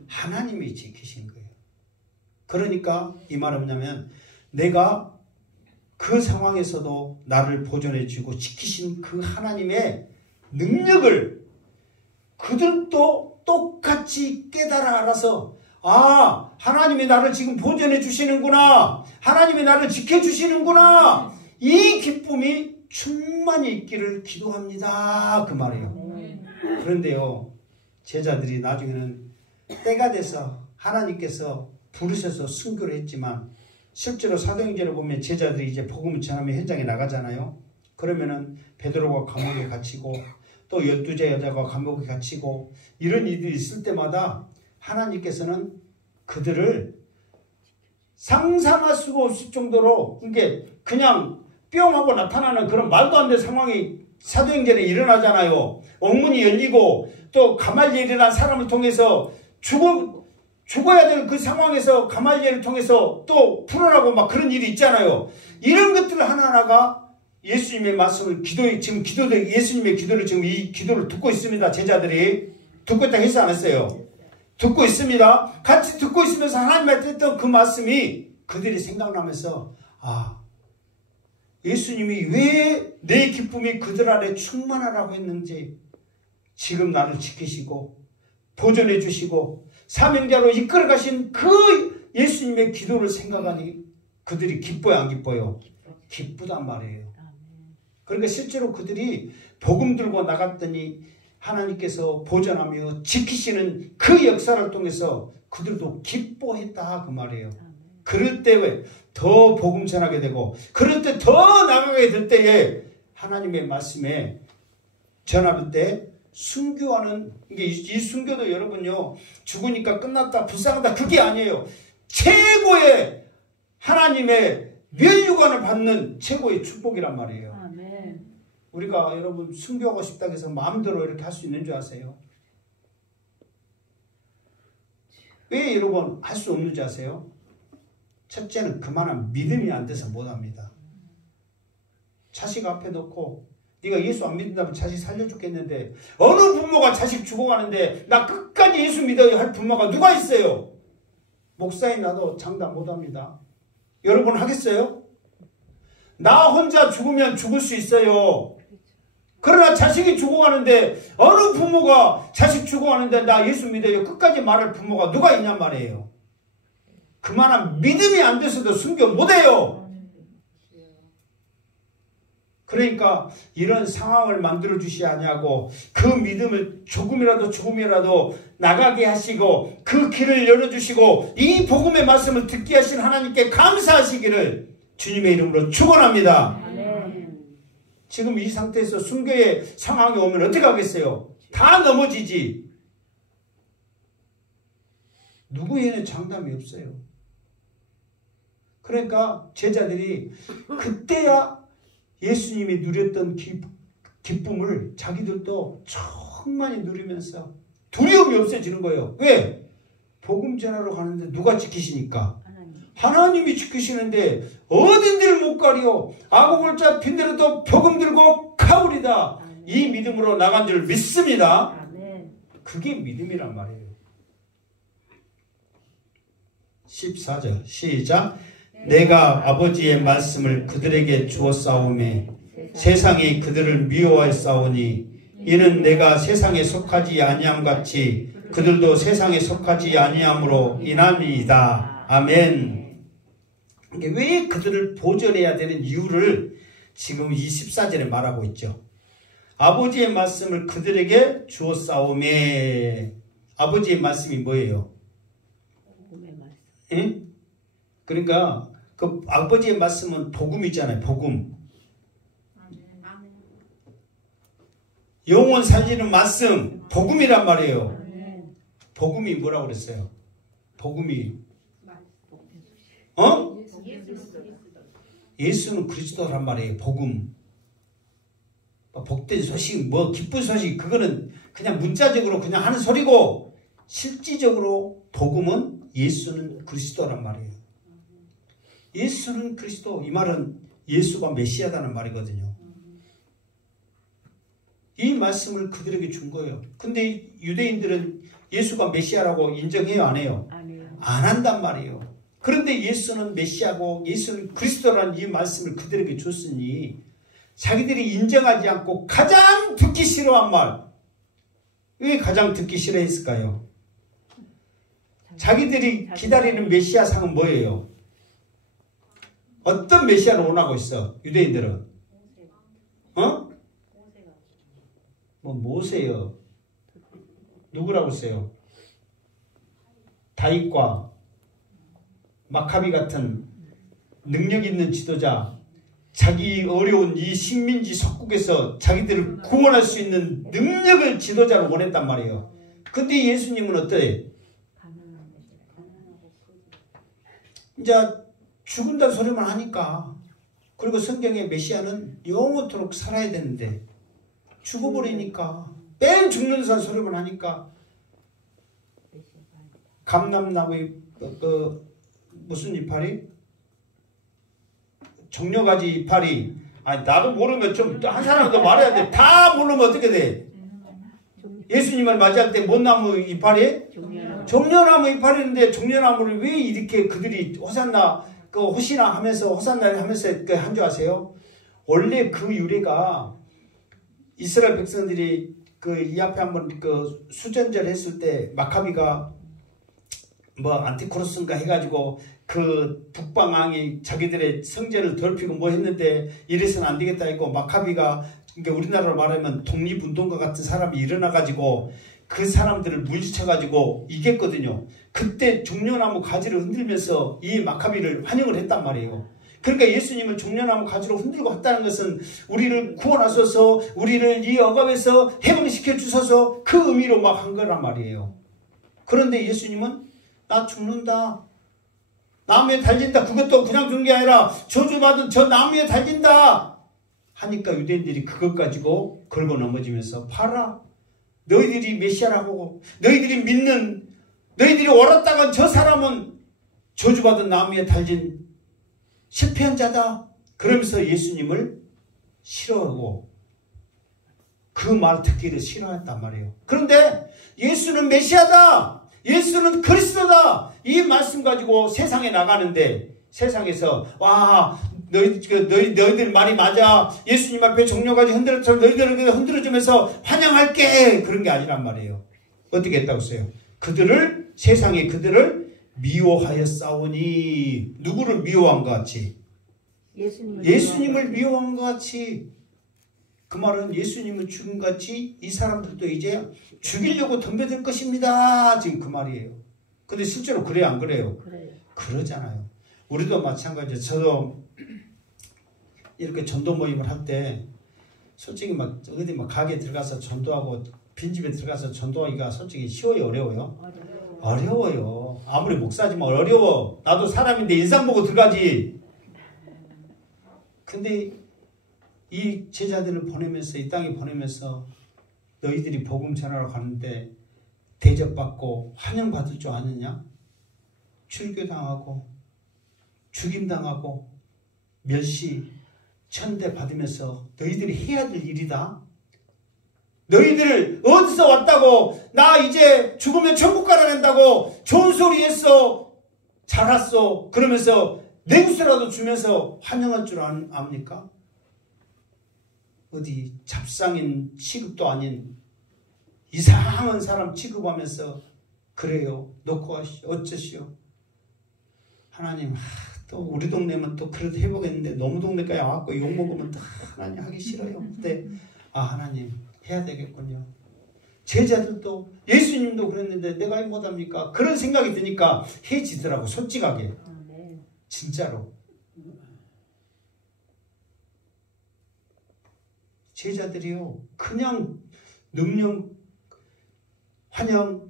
하나님이 지키신 거예요. 그러니까 이 말은 뭐냐면 내가 그 상황에서도 나를 보존해 주고 지키신 그 하나님의 능력을 그들도 똑같이 깨달아 알아서, 아, 하나님이 나를 지금 보존해 주시는구나. 하나님이 나를 지켜주시는구나. 이 기쁨이 충만히 있기를 기도합니다. 그 말이에요. 그런데요, 제자들이 나중에는 때가 돼서 하나님께서 부르셔서 순교를 했지만, 실제로 사도행전을 보면 제자들이 이제 복음을 전하면 현장에 나가잖아요. 그러면은 베드로가 감옥에 갇히고 또 12제 여자가 감옥에 갇히고 이런 일들이 있을 때마다 하나님께서는 그들을 상상할 수가 없을 정도로, 그러니까 그냥 뿅 하고 나타나는 그런 말도 안 되는 상황이 사도행전에 일어나잖아요. 옥문이 열리고 또 가말리엘이라는 사람을 통해서 죽어야 되는 그 상황에서 가말리엘을 통해서 또 풀어나고 막 그런 일이 있잖아요. 이런 것들 하나하나가 예수님의 말씀을 지금 예수님의 기도를 지금 이 기도를 듣고 있습니다. 제자들이 듣고 있다고 했어 안 했어요? 듣고 있습니다. 같이 듣고 있으면서 하나님한테 했던 그 말씀이 그들이 생각나면서 예수님이 왜 내 기쁨이 그들 안에 충만하라고 했는지 지금 나를 지키시고 보존해 주시고 사명자로 이끌어 가신 그 예수님의 기도를 생각하니 그들이 기뻐요 안 기뻐요? 기쁘단 말이에요. 그러니까 실제로 그들이 복음 들고 나갔더니 하나님께서 보존하며 지키시는 그 역사를 통해서 그들도 기뻐했다 그 말이에요. 그럴 때 더 복음 전하게 되고 그럴 때 더 나가게 될 때에 하나님의 말씀에 전할 때 순교하는 이 순교도 여러분요 죽으니까 끝났다 불쌍하다 그게 아니에요. 최고의 하나님의 면류관을 받는 최고의 축복이란 말이에요. 아멘. 우리가 여러분 순교하고 싶다고 해서 마음대로 이렇게 할 수 있는 줄 아세요? 왜 여러분 할 수 없는 줄 아세요? 첫째는 그만한 믿음이 안 돼서 못합니다. 자식 앞에 놓고 네가 예수 안 믿는다면 자식 살려주겠는데 어느 부모가 자식 죽어가는데 나 끝까지 예수 믿어요 할 부모가 누가 있어요? 목사인 나도 장담 못합니다. 여러분 하겠어요? 나 혼자 죽으면 죽을 수 있어요. 그러나 자식이 죽어가는데 어느 부모가 자식 죽어가는데 나 예수 믿어요 끝까지 말할 부모가 누가 있냔 말이에요. 그만한 믿음이 안 돼서도 순교 못해요. 그러니까 이런 상황을 만들어 주시지 아니하고 그 믿음을 조금이라도 나가게 하시고 그 길을 열어주시고 이 복음의 말씀을 듣게 하신 하나님께 감사하시기를 주님의 이름으로 축원합니다. 지금 이 상태에서 순교의 상황이 오면 어떻게 하겠어요? 다 넘어지지. 누구에는 장담이 없어요. 그러니까 제자들이 그때야 예수님이 누렸던 기쁨을 자기들도 충만히 누리면서 두려움이 없어지는 거예요. 왜? 복음 전하러 가는데 누가 지키시니까? 하나님이 지키시는데 어딘들 못 가려. 아고골자 빈대로도 복음 들고 가오리다. 이 믿음으로 나간 줄 믿습니다. 그게 믿음이란 말이에요. 14절 시작. 내가 아버지의 말씀을 그들에게 주었사오매 세상이 그들을 미워하였사오니 이는 내가 세상에 속하지 아니함같이 그들도 세상에 속하지 아니함으로 인함이다. 아멘. 왜 그들을 보존해야 되는 이유를 지금 이 14절에 말하고 있죠. 아버지의 말씀을 그들에게 주었사오매. 아버지의 말씀이 뭐예요? 응? 그러니까 그 아버지의 말씀은 복음이잖아요. 복음. 영혼 살리는 말씀 복음이란 말이에요. 복음이 뭐라고 그랬어요? 복음이 예수는 그리스도란 말이에요. 복음. 복된 소식, 기쁜 소식 그거는 그냥 문자적으로 그냥 하는 소리고 실질적으로 복음은 예수는 그리스도란 말이에요. 예수는 그리스도. 이 말은 예수가 메시아다는 말이거든요. 이 말씀을 그들에게 준 거예요. 근데 유대인들은 예수가 메시아라고 인정해요? 안 해요? 안 한단 말이에요. 그런데 예수는 메시아고 예수는 그리스도라는 이 말씀을 그들에게 줬으니 자기들이 인정하지 않고 가장 듣기 싫어한 말. 왜 가장 듣기 싫어했을까요? 자기들이 기다리는 메시아상은 뭐예요? 어떤 메시아를 원하고 있어? 유대인들은. 모세요. 누구라고 써요? 다윗과 마카비 같은 능력 있는 지도자, 자기 어려운 이 식민지 석국에서 자기들을 구원할 수 있는 능력을 지도자를 원했단 말이에요. 근데 예수님은 어때? 이제 죽은다는 소리만 하니까. 그리고 성경의 메시아는 영원토록 살아야 되는데 죽어버리니까 맨 죽는다는 소리만 하니까 감람나무의 무슨 이파리? 정려가지 이파리 아니 나도 모르면 좀 한 사람도 말해야 돼. 다 모르면 어떻게 돼? 예수님을 맞이할 때 뭔 나무 이파리? 종려나무 이파리인데 종려나무를 왜 이렇게 그들이 호산나 그 호시나 하면서 호산나를 하면서 한 줄 아세요? 원래 그 유래가 이스라엘 백성들이 그 이 앞에 한번 그 수전절 했을 때 마카비가 뭐 안티크로스인가 해가지고 그 북방왕이 자기들의 성전을 더럽히고 뭐 했는데 이래서는 안 되겠다 했고 마카비가 그러니까 우리나라로 말하면 독립운동가 같은 사람이 일어나가지고 그 사람들을 물리쳐가지고 이겼거든요. 그때 종려나무 가지를 흔들면서 이 마카비를 환영을 했단 말이에요. 그러니까 예수님은 종려나무 가지로 흔들고 했다는 것은 우리를 구원하소서 우리를 이 억압에서 해방시켜 주소서 그 의미로 막 한 거란 말이에요. 그런데 예수님은 나 죽는다. 나무에 달린다. 그것도 그냥 죽는 게 아니라 저주받은 저 나무에 달린다. 하니까 유대인들이 그것 가지고 걸고 넘어지면서 봐라. 너희들이 메시아라고 너희들이 믿는 너희들이 옳았다간 저 사람은 저주받은 나무에 달린 실패한 자다. 그러면서 예수님을 싫어하고 그 말 듣기를 싫어했단 말이에요. 그런데 예수는 메시아다. 예수는 그리스도다. 이 말씀 가지고 세상에 나가는데 세상에서 와 너희들 말이 맞아. 예수님 앞에 종려가지 흔들어처럼 너희들을 흔들어주면서 환영할게. 그런 게 아니란 말이에요. 어떻게 했다고 써요? 세상에 그들을 미워하여 싸우니 누구를 미워한 것 같이? 예수님을 미워한 것 같이. 그 말은 예수님을 죽인 것 같이 이 사람들도 이제 죽이려고 덤벼들 것입니다. 지금 그 말이에요. 근데 실제로 그래요 안 그래요? 그러잖아요. 우리도 마찬가지예요. 저도 이렇게 전도 모임을 할 때 솔직히 막 어디 막 가게 들어가서 전도하고 빈집에 들어가서 전도하기가 솔직히 쉬워요 어려워요? 어려워요. 아무리 목사지만 어려워. 나도 사람인데 인상 보고 들어가지. 근데 이 제자들을 보내면서 이 땅에 보내면서 너희들이 복음 전하러 가는데 대접받고 환영받을 줄 아느냐? 출교당하고 죽임당하고 멸시 천대 받으면서 너희들이 해야 될 일이다. 너희들 어디서 왔다고 나 이제 죽으면 천국 가라 된다고 좋은 소리 했어 잘했어 그러면서 냉수라도 주면서 환영할 줄 압니까? 어디 잡상인 취급도 아닌 이상한 사람 취급하면서 그래요 놓고 하시오 어쩌시오. 하나님 또 우리 동네면 또 그래도 해보겠는데 너무 동네까지 와갖고 욕먹으면 또 하나님 하기 싫어요. 근데 하나님 해야 되겠군요. 제자들도 예수님도 그랬는데 내가 못합니까? 그런 생각이 드니까 해지더라고 솔직하게. 진짜로. 제자들이요 그냥 능력 환영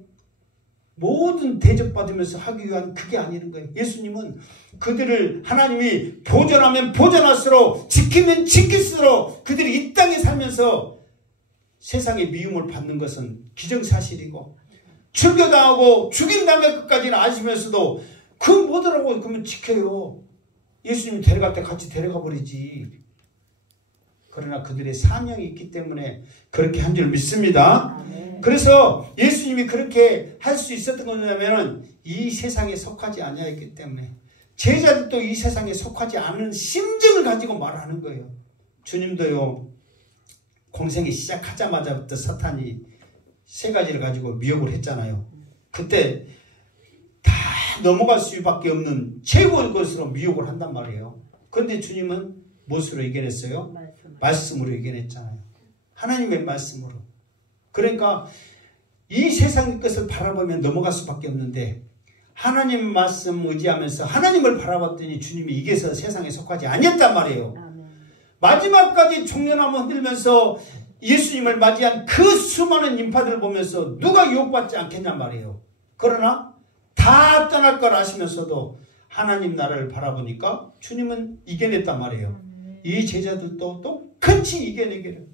모든 대접받으면서 하기 위한 그게 아니는 거예요. 예수님은 그들을 하나님이 보존하면 보존할수록 지키면 지킬수록 그들이 이 땅에 살면서 세상의 미움을 받는 것은 기정사실이고 출교당하고 죽임당할 것까지는 아시면서도 그 뭐더라고 그러면 지켜요. 예수님이 데려갈 때 같이 데려가 버리지. 그러나 그들의 사명이 있기 때문에 그렇게 한 줄 믿습니다. 그래서 예수님이 그렇게 할 수 있었던 거냐면 이 세상에 속하지 아니하였기 때문에 제자들도 이 세상에 속하지 않은 심정을 가지고 말하는 거예요. 주님도요 공생이 시작하자마자부터 사탄이 세 가지를 가지고 미혹을 했잖아요. 그때 다 넘어갈 수밖에 없는 최고의 것으로 미혹을 한단 말이에요. 그런데 주님은 무엇으로 이겨냈어요? 말씀으로 이겨냈잖아요. 하나님의 말씀으로. 그러니까 이 세상의 것을 바라보면 넘어갈 수밖에 없는데 하나님의 말씀 의지하면서 하나님을 바라봤더니 주님이 이겨서 세상에 속하지 아니었단 말이에요. 마지막까지 종려나무 흔들면서 예수님을 맞이한 그 수많은 인파들을 보면서 누가 유혹받지 않겠냔 말이에요. 그러나 다 떠날 걸 아시면서도 하나님 나라를 바라보니까 주님은 이겨냈단 말이에요. 이 제자들도 똑같이 이겨내기를.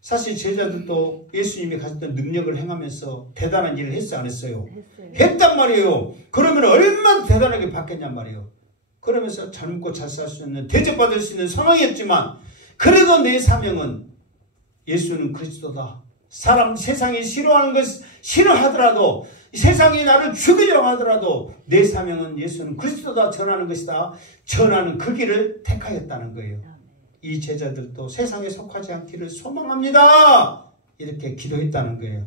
사실 제자들도 예수님이 가졌던 능력을 행하면서 대단한 일을 했어 안 했어요? 했단 말이에요. 그러면 얼마나 대단하게 받겠냔 말이에요. 그러면서 젊고 잘 살 수 있는 대접받을 수 있는 상황이었지만 그래도 내 사명은 예수는 그리스도다. 세상이 싫어하는 것 싫어하더라도, 세상이 나를 죽이려고 하더라도 내 사명은 예수는 그리스도다 전하는 것이다. 전하는 그 길을 택하였다는 거예요. 이 제자들도 세상에 속하지 않기를 소망합니다. 이렇게 기도했다는 거예요.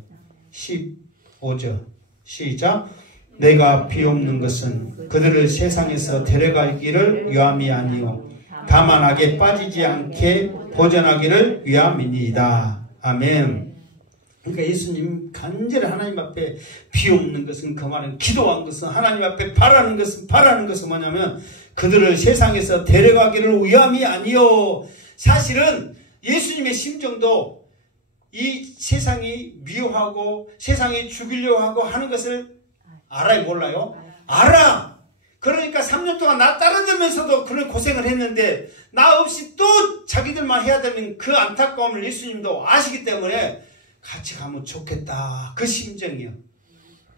15절 시작. 내가 비옵는 것은 그들을 세상에서 데려갈 길을 위함이 아니요 다만 악에 빠지지 않게 보전하기를 위함이니이다. 아멘. 그러니까 예수님 간절히 하나님 앞에 비옵는 것은, 그 말은 기도한 것은, 하나님 앞에 바라는 것은 뭐냐면 그들을 세상에서 데려가기를 위함이 아니요. 사실은 예수님의 심정도 이 세상이 미워하고 세상이 죽이려고 하고 하는 것을 알아요, 몰라요? 알아. 그러니까 3년 동안 나 따라다니면서도 그런 고생을 했는데 나 없이 또 자기들만 해야 되는 그 안타까움을 예수님도 아시기 때문에 같이 가면 좋겠다. 그 심정이요.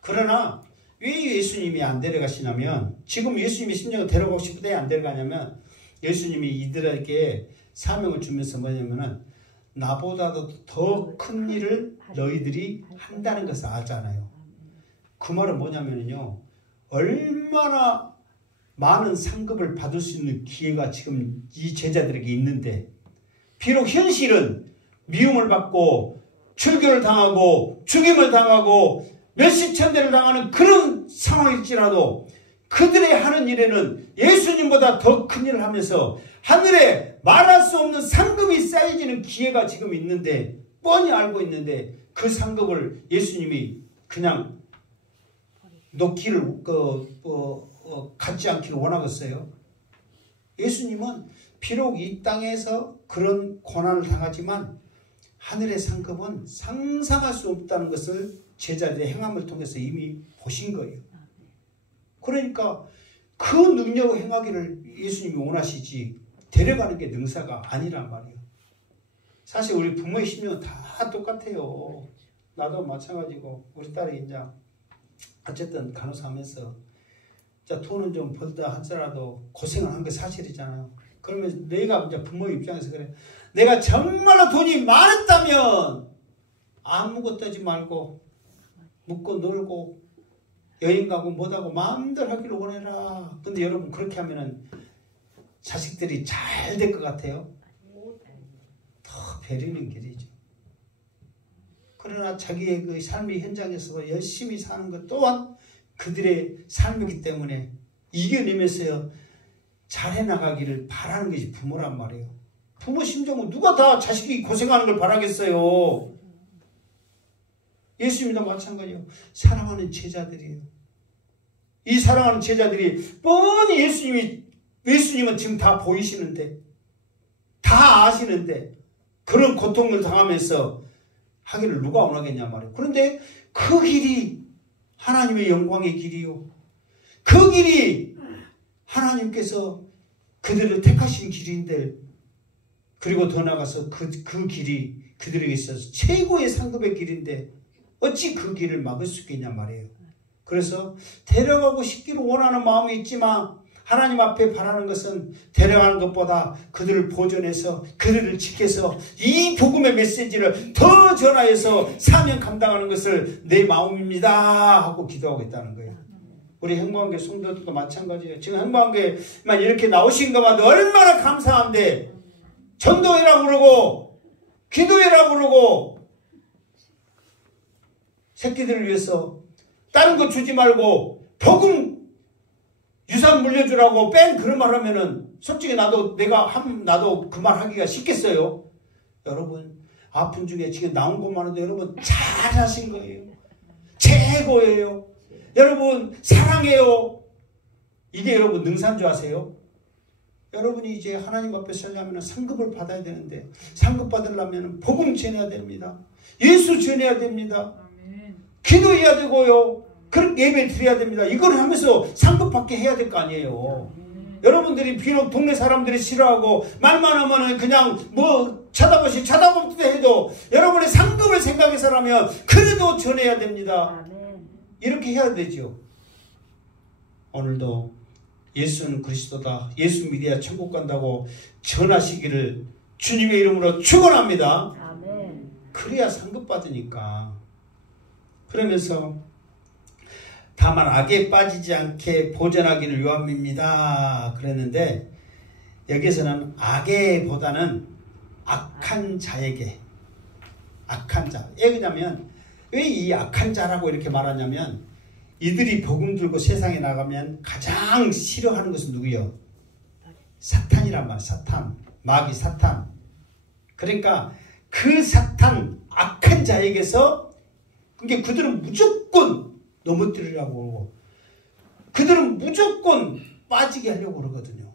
그러나 왜 예수님이 안 데려가시냐면, 지금 예수님이 심정을 데려가고 싶은데 안 데려가냐면, 예수님이 이들에게 사명을 주면서 뭐냐면은 나보다도 더 큰 일을 너희들이 한다는 것을 알잖아요. 그 말은 뭐냐면요, 얼마나 많은 상급을 받을 수 있는 기회가 지금 이 제자들에게 있는데, 비록 현실은 미움을 받고 출교를 당하고 죽임을 당하고 몇십 천대를 당하는 그런 상황일지라도 그들의 하는 일에는 예수님보다 더 큰 일을 하면서 하늘에 말할 수 없는 상급이 쌓여지는 기회가 지금 있는데, 뻔히 알고 있는데 그 상급을 예수님이 그냥 놓기를 갖지 않기를 원하겠어요? 예수님은 비록 이 땅에서 그런 고난을 당하지만 하늘의 상급은 상상할 수 없다는 것을 제자들의 행함을 통해서 이미 보신 거예요. 그러니까 그 능력을 행하기를 예수님이 원하시지 데려가는 게 능사가 아니란 말이에요. 사실 우리 부모의 심령은 다 똑같아요. 나도 마찬가지고 우리 딸이 이제 어쨌든 간호사 하면서 돈은 좀 벌다 하더라도 고생을 한 게 사실이잖아요. 그러면 내가 이제 부모 입장에서 그래. 내가 정말로 돈이 많았다면 아무것도 하지 말고 묵고 놀고 여행 가고 뭐하고 마음대로 하기를 원해라. 근데 여러분 그렇게 하면은 자식들이 잘 될 것 같아요? 더 베리는 길이죠. 그러나 자기의 그 삶의 현장에서 열심히 사는 것 또한 그들의 삶이기 때문에 이겨내면서 잘해 나가기를 바라는 것이 부모란 말이에요. 부모 심정은 누가 다 자식이 고생하는 걸 바라겠어요. 예수님도 마찬가지예요. 사랑하는 제자들이에요. 이 사랑하는 제자들이 뻔히 예수님은 지금 다 보이시는데, 다 아시는데 그런 고통을 당하면서 하기를 누가 원하겠냐 말이에요. 그런데 그 길이 하나님의 영광의 길이요. 그 길이 하나님께서 그들을 택하신 길인데, 그리고 더 나아가서 그 길이 그들에게 있어서 최고의 상급의 길인데 어찌 그 길을 막을 수 있겠냐 말이에요. 그래서 데려가고 싶기를 원하는 마음이 있지만 하나님 앞에 바라는 것은 데려가는 것보다 그들을 보존해서 그들을 지켜서 이 복음의 메시지를 더 전하여서 사명 감당하는 것을 내 마음입니다 하고 기도하고 있다는 거예요. 우리 행복한교회 성도들도 마찬가지예요. 지금 행복한교회만 이렇게 나오신 것만 얼마나 감사한데, 전도회라고 그러고 기도회라고 그러고 새끼들을 위해서 다른 거 주지 말고 복음 유산 물려주라고 뺀 그런 말 하면은 솔직히 나도 그 말 하기가 쉽겠어요. 여러분 아픈 중에 지금 나온 것만 해도 여러분 잘하신 거예요. 최고예요. 여러분 사랑해요. 이게 여러분 능사인 줄 아세요? 여러분이 이제 하나님 앞에 서려면 상급을 받아야 되는데, 상급 받으려면 복음 전해야 됩니다. 예수 전해야 됩니다. 기도해야 되고요. 그렇게 예배 드려야 됩니다. 이걸 하면서 상급 받게 해야 될 거 아니에요. 여러분들이 비록 동네 사람들이 싫어하고 말만 하면은 그냥 뭐 쳐다보기도 해도 여러분의 상급을 생각해서라면 그래도 전해야 됩니다. 이렇게 해야 되죠. 오늘도 예수는 그리스도다, 예수 믿어야 천국 간다고 전하시기를 주님의 이름으로 축원합니다. 아멘. 그래야 상급받으니까. 그러면서 다만 악에 빠지지 않게 보전하기를 요함입니다. 그랬는데 여기서는 악에보다는 악한 자에게, 악한 자. 왜 그러냐면 왜 이 악한 자라고 이렇게 말하냐면 이들이 복음 들고 세상에 나가면 가장 싫어하는 것은 누구요? 사탄이란 말. 사탄. 마귀 사탄. 그러니까 그 사탄 악한 자에게서 그러니까 그들은 무조건 넘어뜨리려고 그러고 그들은 무조건 빠지게 하려고 그러거든요.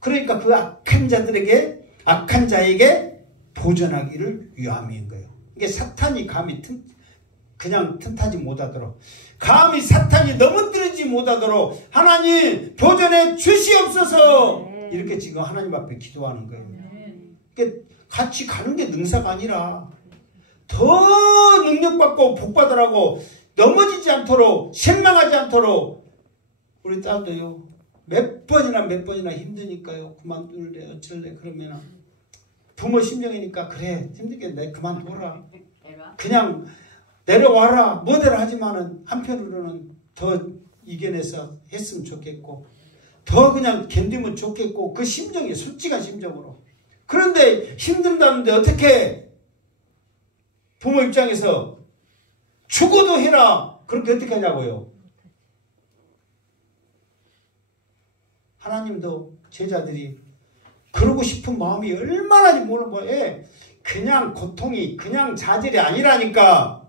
그러니까 그 악한 자들에게 악한 자에게 보전하기를 위함인 거예요. 이게 사탄이 감히 그냥 틈타지 못하도록 감히 사탄이 넘어뜨리지 못하도록 하나님 보전해 주시옵소서 이렇게 지금 하나님 앞에 기도하는 거예요. 그러니까 같이 가는 게 능사가 아니라 더 능력받고 복받으라고 넘어지지 않도록 실망하지 않도록 우리 딸도요 몇 번이나 힘드니까요 그만둘래 어쩔래 그러면 부모 심정이니까 그래 힘들겠네 그만둬라 그냥 내려와라 뭐대로 하지만은 한편으로는 더 이겨내서 했으면 좋겠고 더 그냥 견디면 좋겠고 그 심정이 솔직한 심정으로 그런데 힘든다는데 어떻게 부모 입장에서 죽어도 해라 그렇게 어떻게 하냐고요. 하나님도 제자들이 그러고 싶은 마음이 얼마나 모르는 거예요. 그냥 고통이 그냥 좌절이 아니라니까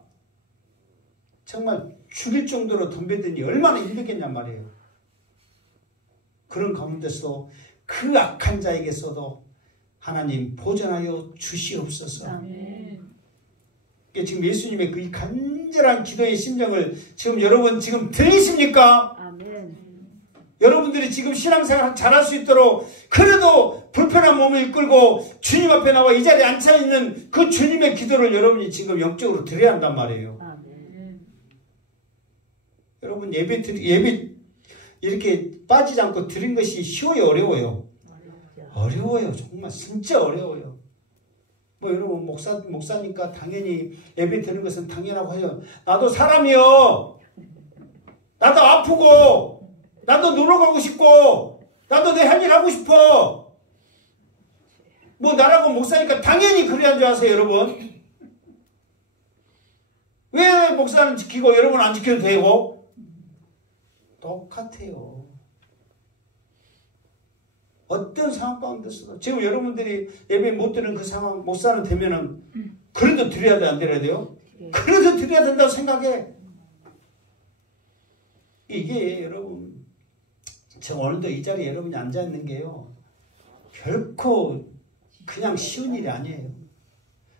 정말 죽일 정도로 덤벼드니 얼마나 힘들겠냔 말이에요. 그런 가운데서 그 악한 자에게서도 하나님 보전하여 주시옵소서. 지금 예수님의 그 간절한 기도의 심정을 지금 여러분 지금 들리십니까? 아멘. 여러분들이 지금 신앙생활 잘할 수 있도록 그래도 불편한 몸을 이끌고 주님 앞에 나와 이 자리에 앉아있는 그 주님의 기도를 여러분이 지금 영적으로 드려야 한단 말이에요. 아멘. 여러분 예배 이렇게 빠지지 않고 드린 것이 쉬워요 어려워요? 어려워요. 정말 진짜 어려워요. 뭐 여러분 목사니까 당연히 예배 드리는 것은 당연하고 해요. 나도 사람이요. 나도 아프고 나도 놀러 가고 싶고 나도 내 할 일 하고 싶어. 뭐 나라고 목사니까 당연히 그래야 줄 아세요 여러분. 왜 목사는 지키고 여러분 안 지켜도 되고? 똑같아요. 어떤 상황 가운데서도 지금 여러분들이 예배 못 드는 그 상황 목사는 되면은 그래도 드려야 돼 안 드려야 돼요? 그래도 드려야 된다고 생각해. 이게 여러분 저 오늘도 이 자리에 여러분이 앉아있는 게요 결코 그냥 쉬운 일이 아니에요.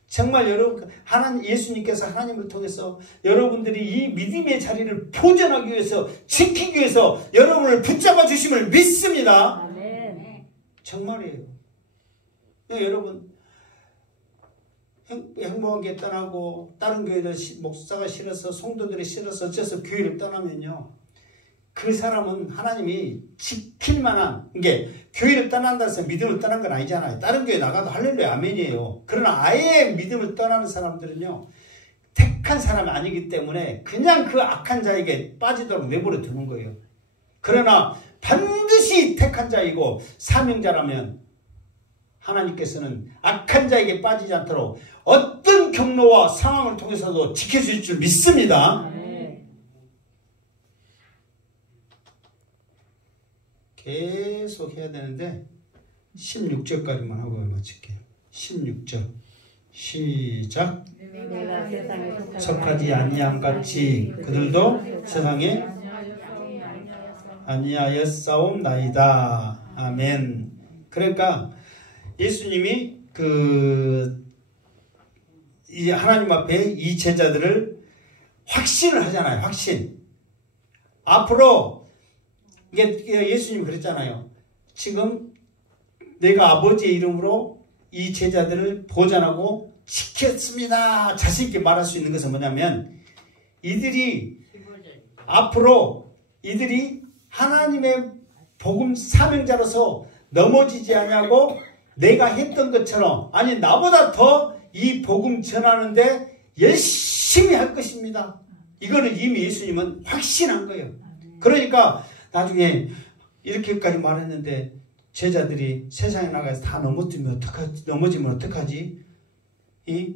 정말 여러분 하나님 예수님께서 하나님을 통해서 여러분들이 이 믿음의 자리를 보존하기 위해서 지키기 위해서 여러분을 붙잡아 주심을 믿습니다. 아멘. 정말이에요. 여러분 행복하게 떠나고 다른 교회들 목사가 싫어서 성도들이 싫어서 어째서 교회를 떠나면요 그 사람은 하나님이 지킬 만한 이게 교회를 떠난다 해서 믿음을 떠난 건 아니잖아요. 다른 교회 나가도 할렐루야 아멘이에요. 그러나 아예 믿음을 떠나는 사람들은요 택한 사람이 아니기 때문에 그냥 그 악한 자에게 빠지도록 내버려 두는 거예요. 그러나 반드시 택한 자이고 사명자라면 하나님께서는 악한 자에게 빠지지 않도록 어떤 경로와 상황을 통해서도 지켜줄 줄 믿습니다. 계속 해야 되는데 16절까지만 하고 마칠게요. 16절 시작. 내가 세상에 속하지 아니함같이 그들도 세상에 아니하였사옵나이다. 아멘. 그러니까 예수님이 이제 하나님 앞에 이 제자들을 확신을 하잖아요. 확신. 앞으로 이게 예수님이 그랬잖아요. 지금 내가 아버지의 이름으로 이 제자들을 보존하고 지켰습니다. 자신 있게 말할 수 있는 것은 뭐냐면 앞으로 이들이 하나님의 복음 사명자로서 넘어지지 않냐고 내가 했던 것처럼 아니 나보다 더 이 복음 전하는데 열심히 할 것입니다. 이거는 이미 예수님은 확신한 거예요. 그러니까 나중에 이렇게까지 말했는데 제자들이 세상에 나가서 다 넘어지면 어떡하지? 이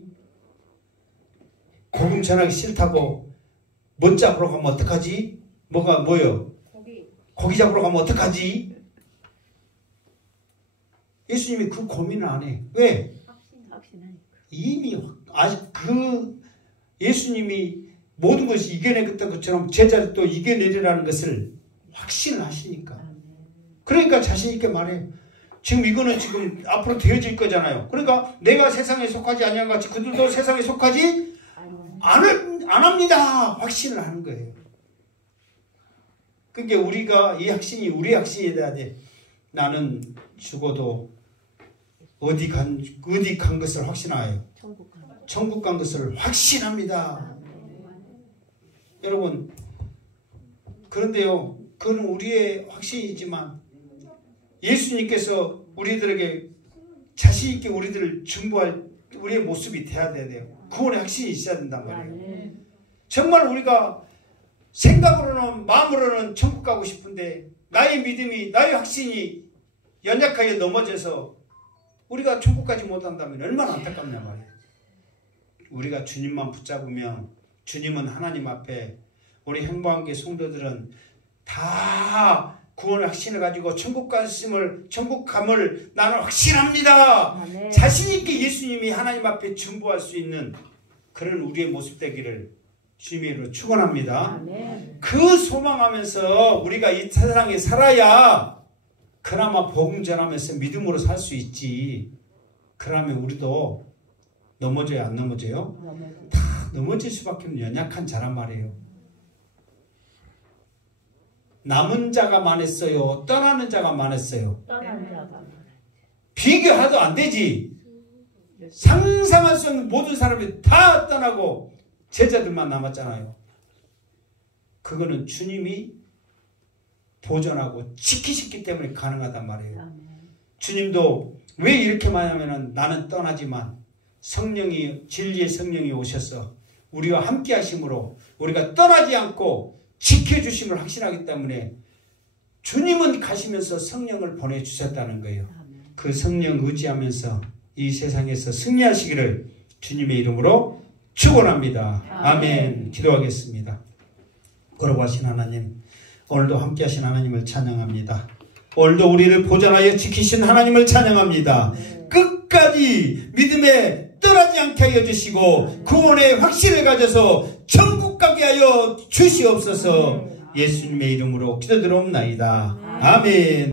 복음 전하기 싫다고 못 잡으러 가면 어떡하지? 뭐요? 고기 잡으러 가면 어떡하지? 예수님이 그 고민을 안 해. 왜? 확신하니까. 이미 아직 예수님이 모든 것이 이겨내겠다는 것처럼 제자를 또 이겨내리라는 것을 확신을 하시니까. 그러니까 자신 있게 말해요. 지금 이거는 지금 앞으로 되어질 거잖아요. 그러니까 내가 세상에 속하지 아니한 같이 그들도 세상에 속하지 안 합니다. 확신을 하는 거예요. 그러니까 우리가 이 확신이 우리 확신이 돼야 돼. 나는 죽어도 어디 간 것을 확신하여요. 천국 간 것을 확신합니다. 여러분, 그런데요, 그건 우리의 확신이지만 예수님께서 우리들에게 자신 있게 우리들을 중보할 우리의 모습이 돼야 돼요. 구원의 확신이 있어야 된단 말이에요. 정말 우리가 생각으로는 마음으로는 천국 가고 싶은데 나의 믿음이 나의 확신이 연약하게 넘어져서 우리가 천국 가지 못한다면 얼마나 안타깝냐 말이에요. 우리가 주님만 붙잡으면 주님은 하나님 앞에 우리 행복한교회 성도들은 다 구원의 확신을 가지고 천국 감을 나는 확신합니다. 아멘. 자신 있게 예수님이 하나님 앞에 중보할 수 있는 그런 우리의 모습 되기를 주님의 이름으로 축원합니다. 아멘. 그 소망하면서 우리가 이 세상에 살아야 그나마 복음 전하면서 믿음으로 살 수 있지. 그러면 우리도 넘어져요, 안 넘어져요? 다 넘어질 수밖에 없는 연약한 자란 말이에요. 남은 자가 많았어요? 떠나는 자가 많았어요? 떠난 자가 비교해도 안 되지. 상상할 수 없는 모든 사람이 다 떠나고 제자들만 남았잖아요. 그거는 주님이 보존하고 지키셨기 때문에 가능하단 말이에요. 주님도 왜 이렇게 말하냐면 나는 떠나지만 성령이 진리의 성령이 오셔서 우리와 함께 하심으로 우리가 떠나지 않고 지켜주심을 확신하기 때문에 주님은 가시면서 성령을 보내주셨다는 거예요. 그 성령 의지하면서 이 세상에서 승리하시기를 주님의 이름으로 축원합니다. 아멘. 기도하겠습니다. 걸어가신 하나님, 오늘도 함께 하신 하나님을 찬양합니다. 오늘도 우리를 보존하여 지키신 하나님을 찬양합니다. 끝까지 믿음에 떠나지 않게 하여 주시고 구원의 확신을 가져서 천국 가게 하여 주시옵소서. 예수님의 이름으로 기도드리옵나이다. 아멘.